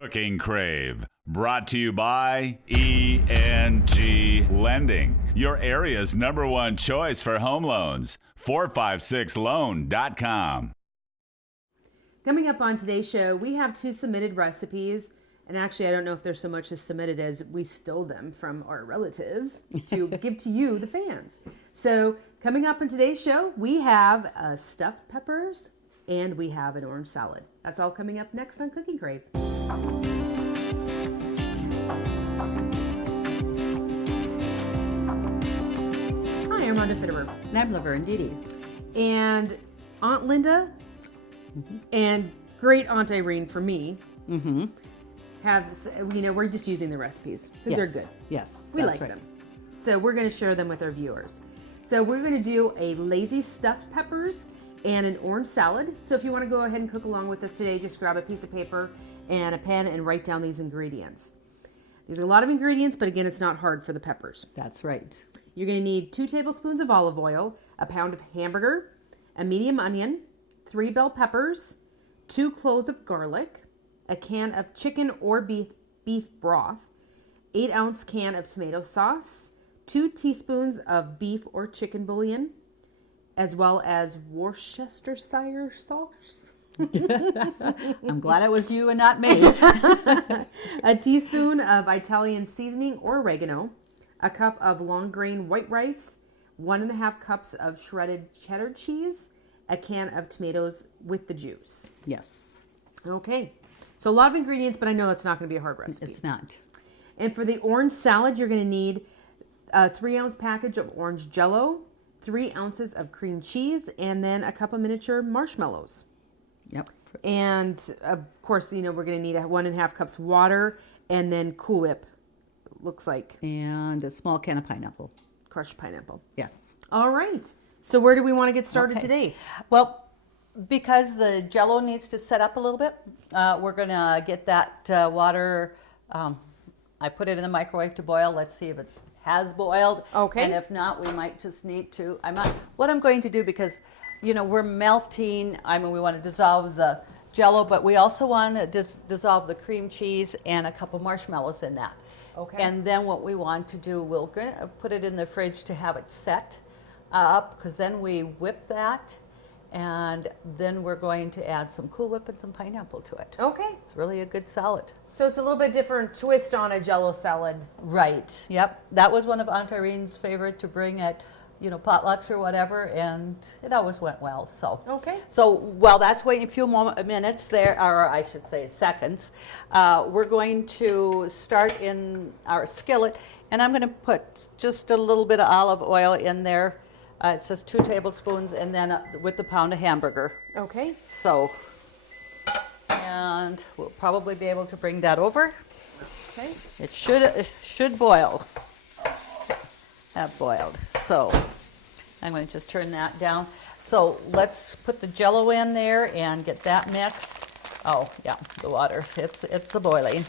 Cooking Crave, brought to you by ENG Lending, your area's #1 choice for home loans. 456loan.com. Coming up on today's show, we have 2 submitted recipes. And actually, I don't know if they're so much as submitted as we stole them from our relatives to give to you, the fans. So coming up on today's show, we have stuffed peppers and we have an orange salad. That's all coming up next on Cooking Crave. Hi, I'm Rhonda Fitterer. And I'm Laverne Didi. And Aunt Linda and great Aunt Irene for me have, we're just using the recipes because they're good. Yes. We like them. So we're going to share them with our viewers. So we're going to do a lazy stuffed peppers and an orange salad. So if you want to go ahead and cook along with us today, just grab a piece of paper and a pen and write down these ingredients. There's a lot of ingredients, but again, it's not hard for the peppers. That's right. You're going to need 2 tablespoons of olive oil, a pound of hamburger, a medium onion, 3 bell peppers, 2 cloves of garlic, a can of chicken or beef broth, 8-ounce can of tomato sauce, 2 teaspoons of beef or chicken bouillon, as well as Worcestershire sauce. I'm glad it was you and not me. A teaspoon of Italian seasoning or oregano, a cup of long grain white rice, 1.5 cups of shredded cheddar cheese, a can of tomatoes with the juice. Yes. Okay. So a lot of ingredients, but I know that's not going to be a hard recipe. It's not. And for the orange salad, you're going to need a 3-ounce package of orange Jell-O, 3 ounces of cream cheese, and then a cup of miniature marshmallows. Yep. And of course, we're going to need 1.5 cups water, and then Cool Whip, looks like. And a small can of pineapple. Crushed pineapple. Yes. All right. So where do we want to get started today? Well, because the Jell-O needs to set up a little bit, we're going to get that water. I put it in the microwave to boil. Let's see if it has boiled. Okay. And if not, we might just need to. What I'm going to do, because we're melting. we want to dissolve the Jell-O, but we also want to dissolve the cream cheese and a couple marshmallows in that. Okay. And then what we want to do, we'll put it in the fridge to have it set up, because then we whip that. And then we're going to add some Cool Whip and some pineapple to it. Okay. It's really a good salad. So it's a little bit different twist on a Jell-O salad. Right. Yep. That was one of Aunt Irene's favorite to bring at, potlucks or whatever, and it always went well. So. Okay. So while that's waiting a few minutes there, or I should say seconds, we're going to start in our skillet, and I'm going to put just a little bit of olive oil in there. It says 2 tablespoons, and then with the pound of hamburger. Okay. So, and we'll probably be able to bring that over. Okay. It should boil. Have boiled. So, I'm going to just turn that down. So let's put the Jell-O in there and get that mixed. Oh yeah, the water. It's a boiling.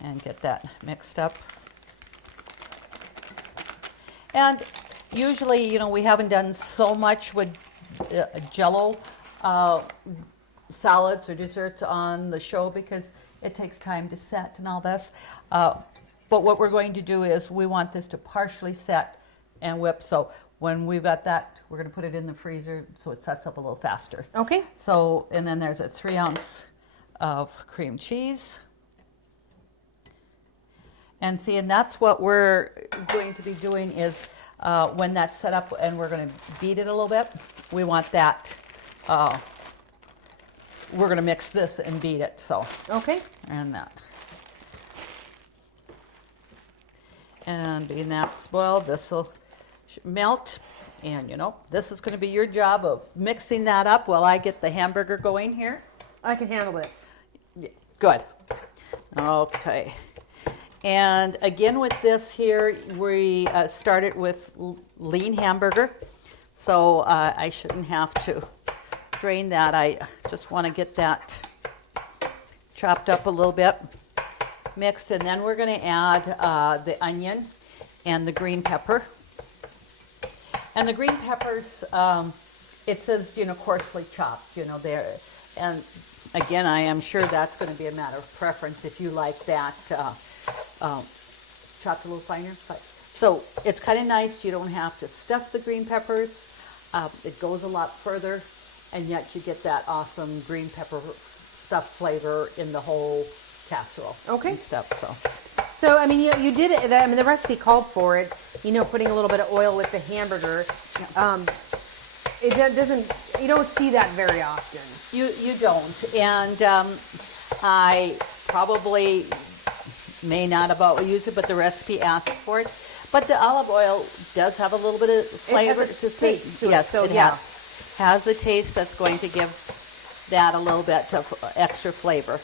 And get that mixed up. And usually, we haven't done so much with Jell-O salads or desserts on the show because it takes time to set and all this. But what we're going to do is we want this to partially set and whip. So when we've got that, we're going to put it in the freezer so it sets up a little faster. Okay. So, and then there's a 3-ounce of cream cheese. And see, and that's what we're going to be doing is when that's set up and we're going to beat it a little bit, we want that, we're going to mix this and beat it, so. Okay. And that. And being that's boiled, this will melt. And this is going to be your job of mixing that up while I get the hamburger going here. I can handle this. Yeah, good. Okay. And again with this here, we started with lean hamburger. So I shouldn't have to drain that. I just want to get that chopped up a little bit, mixed, and then we're going to add the onion and the green pepper. And the green peppers, it says, coarsely chopped, there. And again, I am sure that's going to be a matter of preference if you like that chopped a little finer. But, so it's kind of nice. You don't have to stuff the green peppers. It goes a lot further, and yet you get that awesome green pepper stuffed flavor in the whole casserole. Okay. And stuff. So I mean, you did it. I mean, the recipe called for it. You know, putting a little bit of oil with the hamburger. It doesn't. You don't see that very often. You don't, and I probably may not have used it, but the recipe asked for it. But the olive oil does have a little bit of flavor. It has a taste to it. Yes, So it yeah. has a taste that's going to give that a little bit of extra flavor.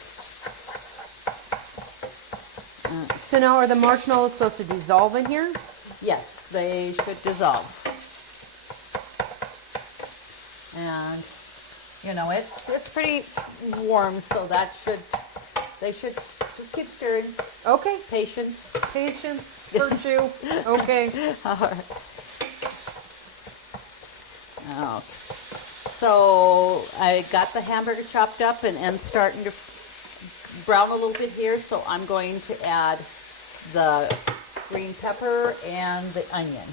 So now, are the marshmallows supposed to dissolve in here? Yes, they should dissolve. And you know, it's pretty warm, so they should just keep stirring. Okay. Patience. Virtue. Okay. All right. Okay. So I got the hamburger chopped up and starting to brown a little bit here, so I'm going to add the green pepper and the onion.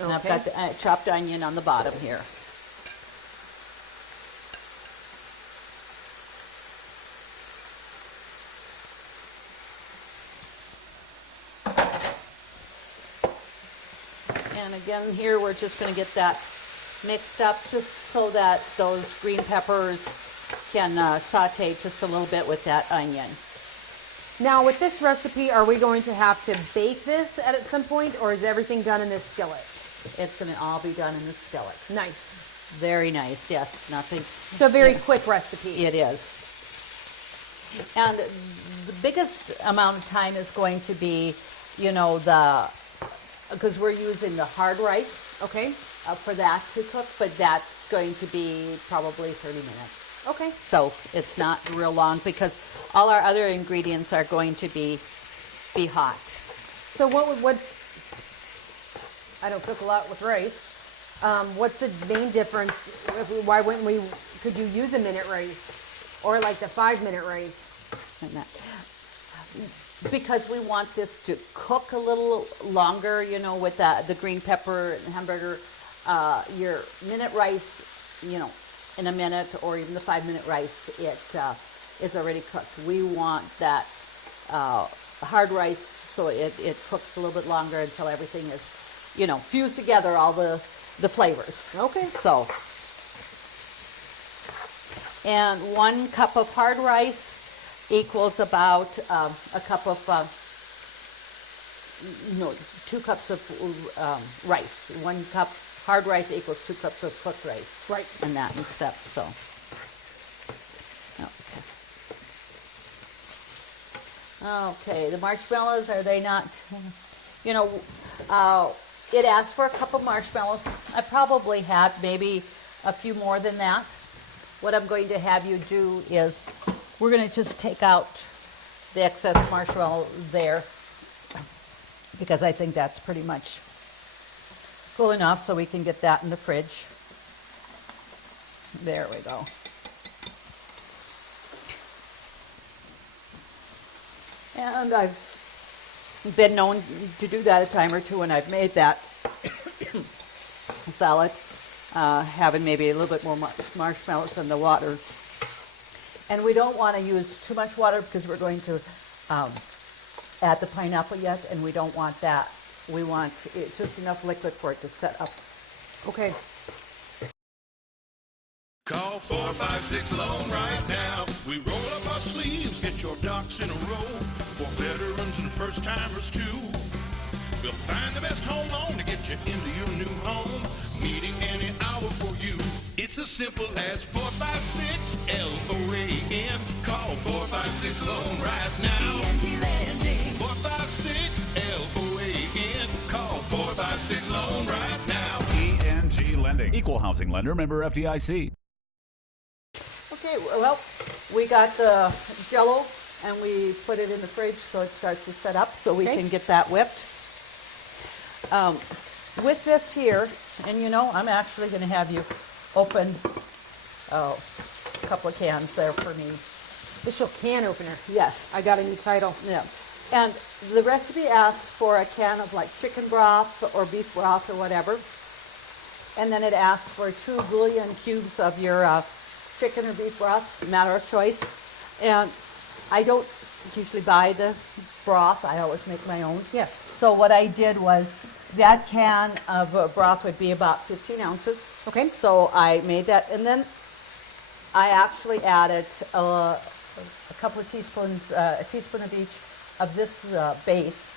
And I've got the chopped onion on the bottom here. And again, here we're just going to get that mixed up just so that those green peppers can saute just a little bit with that onion. Now, with this recipe, are we going to have to bake this at some point, or is everything done in this skillet? It's going to all be done in the skillet. Nice. Very nice, yes. Nothing. So very quick recipe. It is. And the biggest amount of time is going to be, you know, because we're using the hard rice. Okay. For that to cook, but that's going to be probably 30 minutes. Okay. So it's not real long because all our other ingredients are going to be hot. So what's I don't cook a lot with rice. What's the main difference? Why wouldn't we? Could you use a minute rice or like the 5-minute rice? And that, because we want this to cook a little longer, you know, with the green pepper and hamburger. Your minute rice, you know, in a minute, or even the 5-minute rice, it is already cooked. We want that hard rice so it cooks a little bit longer until everything is, you know, fused together, all the flavors. Okay. So, and 1 cup of hard rice equals about a cup of, 2 cups of rice. 1 cup hard rice equals 2 cups of cooked rice. Right. And that and stuff, so. Okay, the marshmallows, are they not, you know, it asked for a cup of marshmallows. I probably had maybe a few more than that. What I'm going to have you do is we're going to just take out the excess marshmallow there because I think that's pretty much cool enough so we can get that in the fridge. There we go. And I've been known to do that a time or two when I've made that salad, having maybe a little bit more marshmallows in the water. And we don't want to use too much water because we're going to add the pineapple yet, and we don't want that. We want just enough liquid for it to set up. Okay. Call 456 Loan right now. We roll up our sleeves, get your ducks in a row. For veterans and first timers too. We'll find the best home loan to get you into your new home. Meeting any hour for you. It's as simple as 456 LOAN. Call 456 Loan right now. 456 LOAN. Call 456 Loan right now. ENG Lending. Equal housing lender. Member FDIC. Okay, well, we got the Jell-O and we put it in the fridge so it starts to set up so we can get that whipped. With this here, and you know, I'm actually going to have you open a couple of cans there for me. Official can opener. Yes. I got a new title. Yeah. And the recipe asks for a can of like chicken broth or beef broth or whatever. And then it asks for 2 bouillon cubes of your chicken or beef broth, matter of choice. And I don't usually buy the broth. I always make my own. Yes. So what I did was that can of broth would be about 15 ounces. Okay. So I made that, and then I actually added a couple of teaspoons, a teaspoon of each of this base,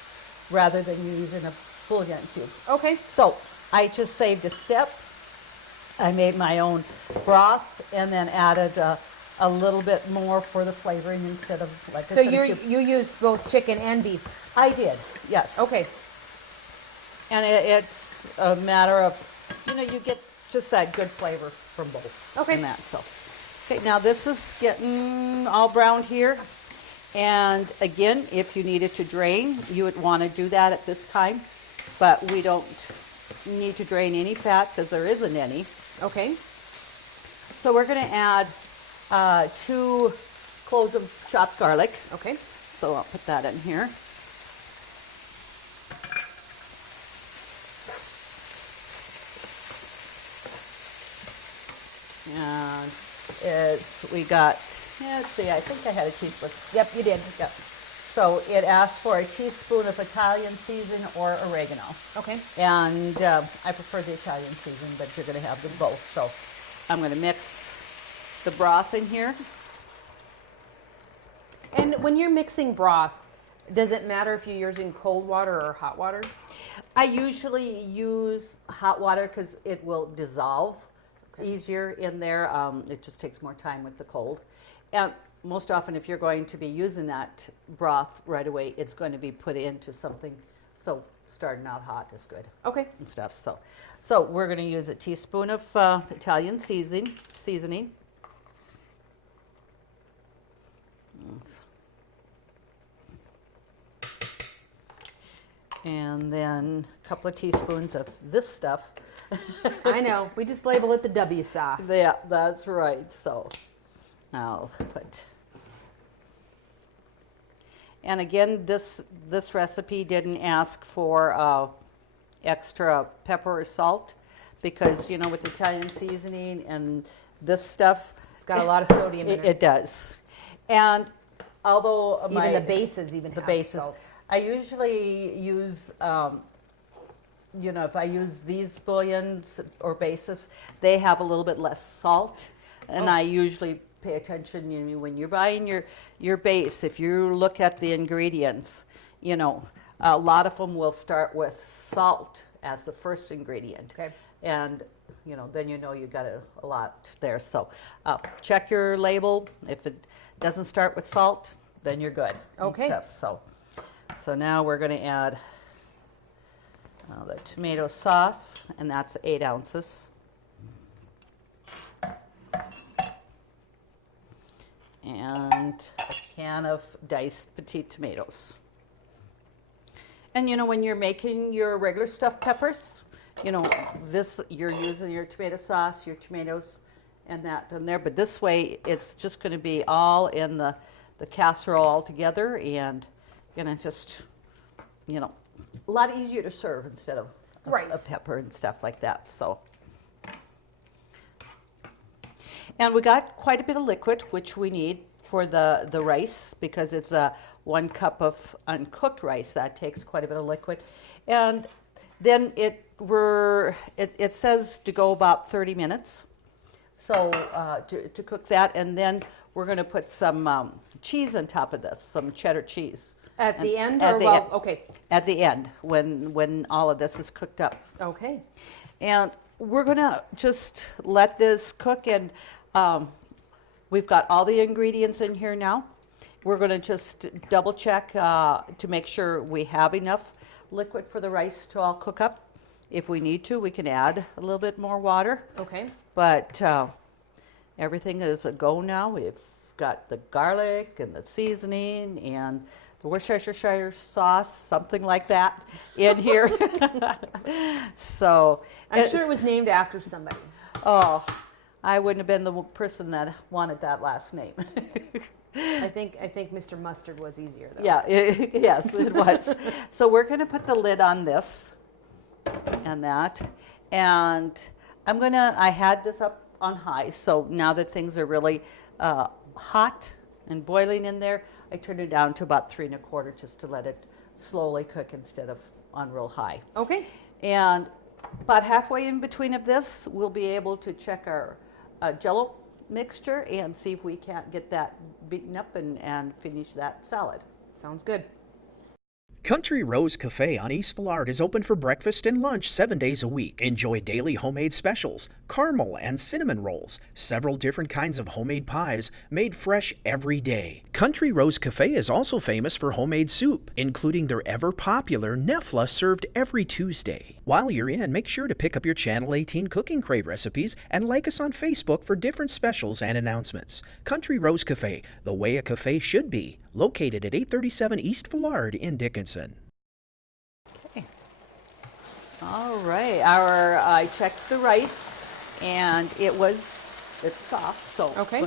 rather than using a bouillon cube. Okay. So I just saved a step. I made my own broth, and then added a little bit more for the flavoring instead of like. So you used both chicken and beef. I did, yes. Okay. And it's a matter of, you get just that good flavor from both. Okay. In that, so. Okay, now this is getting all browned here. And again, if you needed to drain, you would want to do that at this time. But we don't need to drain any fat because there isn't any. Okay. So we're going to add 2 cloves of chopped garlic. Okay. So I'll put that in here. And we got, let's see, I think I had a teaspoon. Yep, you did. Yep. So it asks for a teaspoon of Italian season or oregano. Okay. And I prefer the Italian season, but you're going to have them both. So I'm going to mix the broth in here. And when you're mixing broth, does it matter if you're using cold water or hot water? I usually use hot water because it will dissolve easier in there. It just takes more time with the cold. And most often, if you're going to be using that broth right away, it's going to be put into something. So starting out hot is good. Okay. And stuff. So we're going to use a teaspoon of Italian seasoning. And then a couple of teaspoons of this stuff. I know. We just label it the W sauce. Yeah, that's right. So I'll put. And again, this recipe didn't ask for extra pepper or salt because, with Italian seasoning and this stuff. It's got a lot of sodium in it. It does. And although Even the bases have salt. I usually use, if I use these bouillons or bases, they have a little bit less salt. And I usually pay attention, when you're buying your base, if you look at the ingredients, a lot of them will start with salt as the first ingredient. Okay. And, then you got a lot there. So check your label. If it doesn't start with salt, then you're good. and Okay. stuff. So now we're going to add the tomato sauce, and that's 8 ounces. And a can of diced petite tomatoes. And when you're making your regular stuffed peppers, this you're using your tomato sauce, your tomatoes, and that in there. But this way, it's just going to be all in the casserole all together, and just, a lot easier to serve instead of Right. a pepper and stuff like that. So. And we got quite a bit of liquid, which we need for the rice because it's 1 cup of uncooked rice. That takes quite a bit of liquid. And then it says to go about 30 minutes. So to cook that, and then we're going to put some cheese on top of this, some cheddar cheese. At the end at or the well, end. okay. At the end, when all of this is cooked up. Okay. And we're going to just let this cook, and we've got all the ingredients in here now. We're going to just double check to make sure we have enough liquid for the rice to all cook up. If we need to, we can add a little bit more water. Okay. But everything is a go now. We've got the garlic and the seasoning and the Worcestershire sauce, something like that, in here. So I'm sure it was named after somebody. Oh, I wouldn't have been the person that wanted that last name. I think Mr. Mustard was easier though. Yeah, yes, it was. So we're going to put the lid on this and that. And I had this up on high. So now that things are really hot and boiling in there, I turned it down to about 3 1/4 just to let it slowly cook instead of on real high. Okay. And about halfway in between of this, we'll be able to check our Jell-O mixture and see if we can't get that beaten up and finish that salad. Sounds good. Country Rose Cafe on East Villard is open for breakfast and lunch 7 days a week. Enjoy daily homemade specials, caramel and cinnamon rolls, several different kinds of homemade pies made fresh every day. Country Rose Cafe is also famous for homemade soup, including their ever-popular Nefla served every Tuesday. While you're in, make sure to pick up your Channel 18 Cooking Crave recipes and like us on Facebook for different specials and announcements. Country Rose Cafe, the way a cafe should be, located at 837 East Villard in Dickinson. Okay. All right. I checked the rice, and it's soft. So Okay.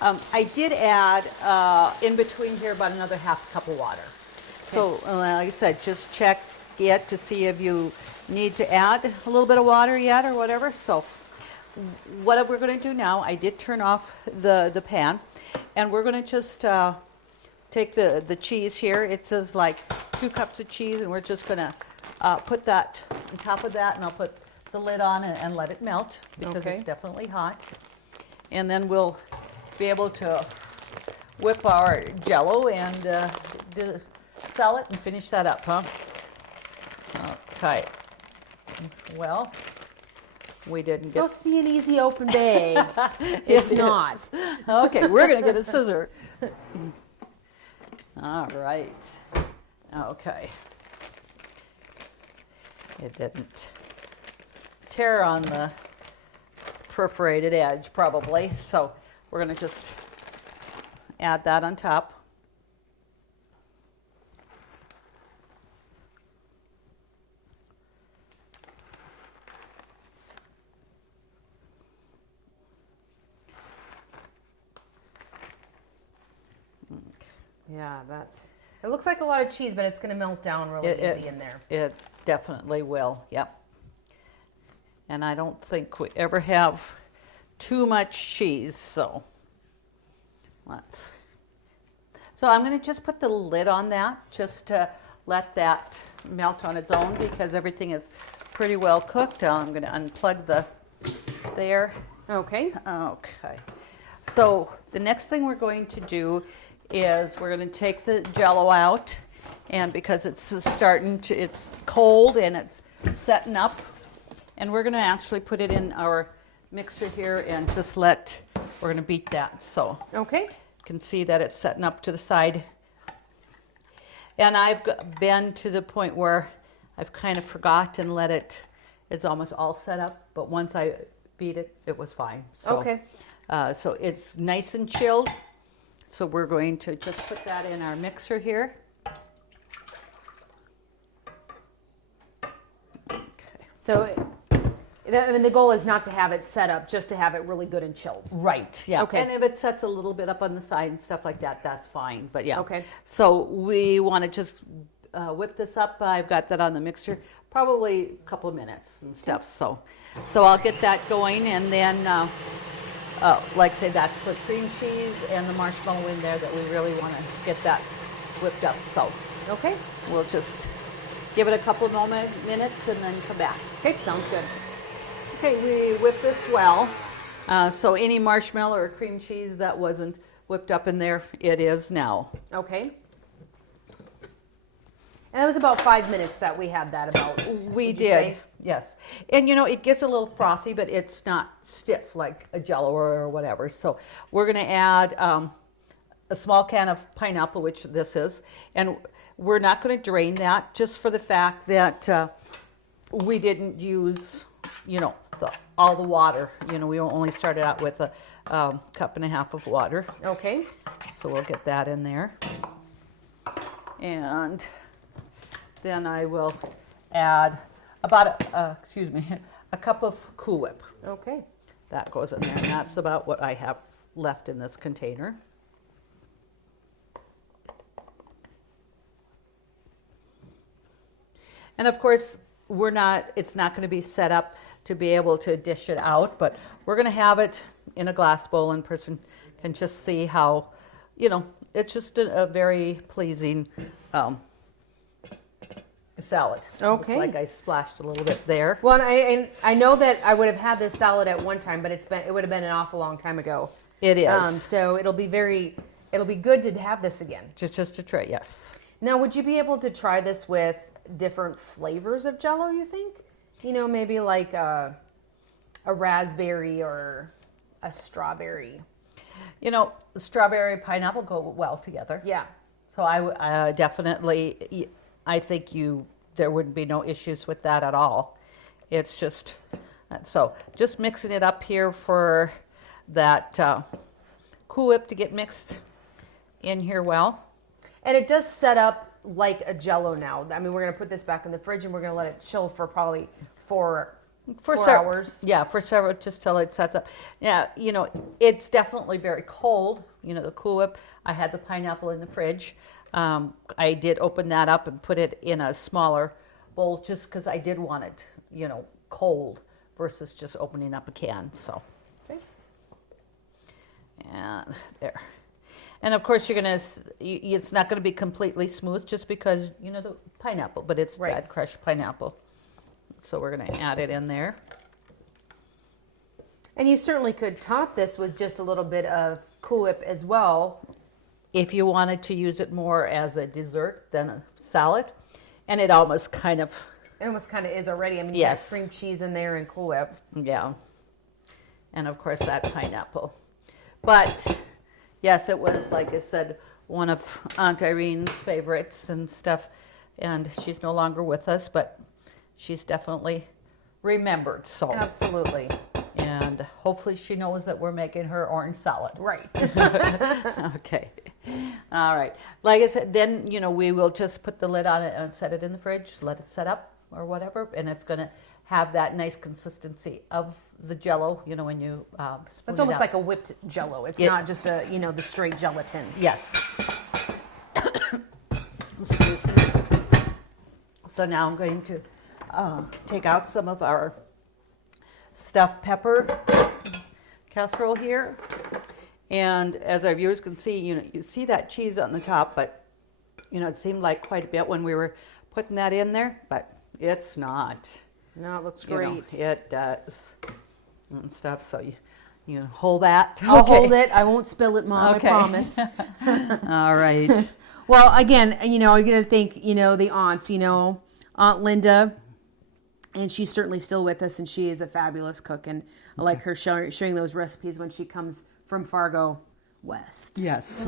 I did add in between here about another half cup of water. So like I said, just check it to see if you need to add a little bit of water yet or whatever. So what we're going to do now, I did turn off the pan, and we're going to just take the cheese here. It says like 2 cups of cheese, and we're just going to put that on top of that, and I'll put the lid on and let it melt because Okay. it's definitely hot. And then we'll be able to whip our Jell-O and sell it and finish that up, huh? Okay. Well, we didn't It's get... supposed to be an easy open bag. It's It is. not. Okay, we're going to get a scissor. All right. Okay. It didn't tear on the perforated edge, probably. So we're going to just add that on top. Yeah, it looks like a lot of cheese, but it's going to melt down really easy in there. It definitely will, yep. And I don't think we ever have too much cheese, so So I'm going to just put the lid on that, just to let that melt on its own because everything is pretty well cooked. I'm going to unplug there. Okay. Okay. So the next thing we're going to do is we're going to take the Jell-O out, and because it's cold and it's setting up, and we're going to actually put it in our mixer here and just we're going to beat that. So Okay. you can see that it's setting up to the side. And I've been to the point where I've kind of forgot and it's almost all set up, but once I beat it, it was fine. So, Okay. So it's nice and chilled. So we're going to just put that in our mixer here. Okay. So, the goal is not to have it set up, just to have it really good and chilled. Right, yeah. Okay. And if it sets a little bit up on the side and stuff like that, that's fine. But yeah. Okay. So we want to just whip this up. I've got that on the mixer, probably a couple of minutes and stuff. So I'll get that going, and then, like I say, that's the cream cheese and the marshmallow in there that we really want to get that whipped up. So Okay. we'll just give it a couple more minutes and then come back. Okay, sounds good. Okay, we whip this well. So any marshmallow or cream cheese that wasn't whipped up in there, it is now. Okay. And it was about 5 minutes that we had that about. We would you did, say? yes. And it gets a little frothy, but it's not stiff like a Jell-O or whatever. So we're going to add a small can of pineapple, which this is, and we're not going to drain that just for the fact that we didn't use, all the water. We only started out with a 1.5 cups of water. Okay. So we'll get that in there. And then I will add about a cup of Cool Whip. Okay. That goes in there, and that's about what I have left in this container. And of course, it's not going to be set up to be able to dish it out, but we're going to have it in a glass bowl and person can just see how, it's just a very pleasing salad. Okay. Looks like I splashed a little bit there. Well, and I know that I would have had this salad at one time, but it would have been an awful long time ago. It is. So it'll be good to have this again. Just a tray, yes. Now, would you be able to try this with different flavors of Jell-O, you think? Maybe like a raspberry or a strawberry. Strawberry, pineapple go well together. Yeah. So I definitely, I think there would be no issues with that at all. It's just, so just mixing it up here for that Cool Whip to get mixed in here well. And it does set up like a Jell-O now. I mean, we're going to put this back in the fridge and we're going to let it chill for probably 4 hours. Yeah, for several, just till it sets up. Yeah, it's definitely very cold. The Cool Whip, I had the pineapple in the fridge. I did open that up and put it in a smaller bowl just because I did want it, cold versus just opening up a can. So, Okay. And there. And of course, it's not going to be completely smooth just because, the pineapple, but it's Right. dried crushed pineapple. So we're going to add it in there. And you certainly could top this with just a little bit of Cool Whip as well. If you wanted to use it more as a dessert than a salad, and it almost kind of is already. I mean, Yes. you got cream cheese in there and Cool Whip. Yeah. And of course that pineapple. But yes, it was, like I said, one of Aunt Irene's favorites and stuff. And she's no longer with us, but she's definitely remembered. So, Absolutely. and hopefully she knows that we're making her orange salad. Right. Okay. All right. Like I said, then, we will just put the lid on it and set it in the fridge, let it set up or whatever. And it's going to have that nice consistency of the Jell-O, when you spoon It's it almost out. like a whipped Jell-O. It's not just the straight gelatin. Yes. Excuse me. So now I'm going to take out some of our stuffed pepper casserole here. And as our viewers can see, you see that cheese on the top, but, it seemed like quite a bit when we were putting that in there, but it's not. No, it looks great. It does. And stuff, so you hold that. I'll Okay. hold it. I won't spill it, Mom. Okay. I promise. All right. Well, again, I'm going to thank, the aunts, Aunt Linda, and she's certainly still with us, and she is a fabulous cook, and I like her sharing those recipes when she comes from Fargo West. Yes.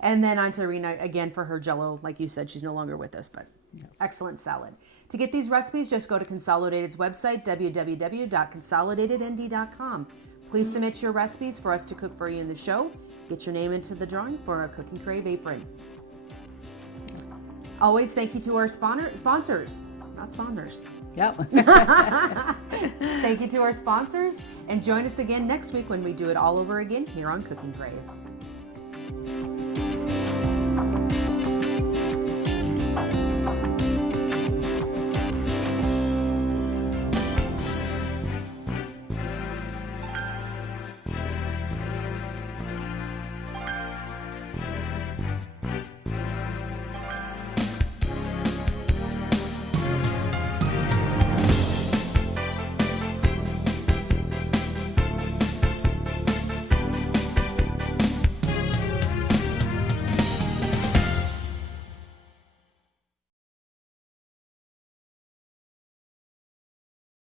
And then Aunt Irina, again, for her Jell-O, like you said, she's no longer with us, but excellent salad. To get these recipes, just go to Consolidated's website, www.consolidatednd.com. Please submit your recipes for us to cook for you in the show. Get your name into the drawing for our Cook and Crave apron. Always thank you to our sponsors, not sponsors. Yep. Thank you to our sponsors, and join us again next week when we do it all over again here on Cook and Crave.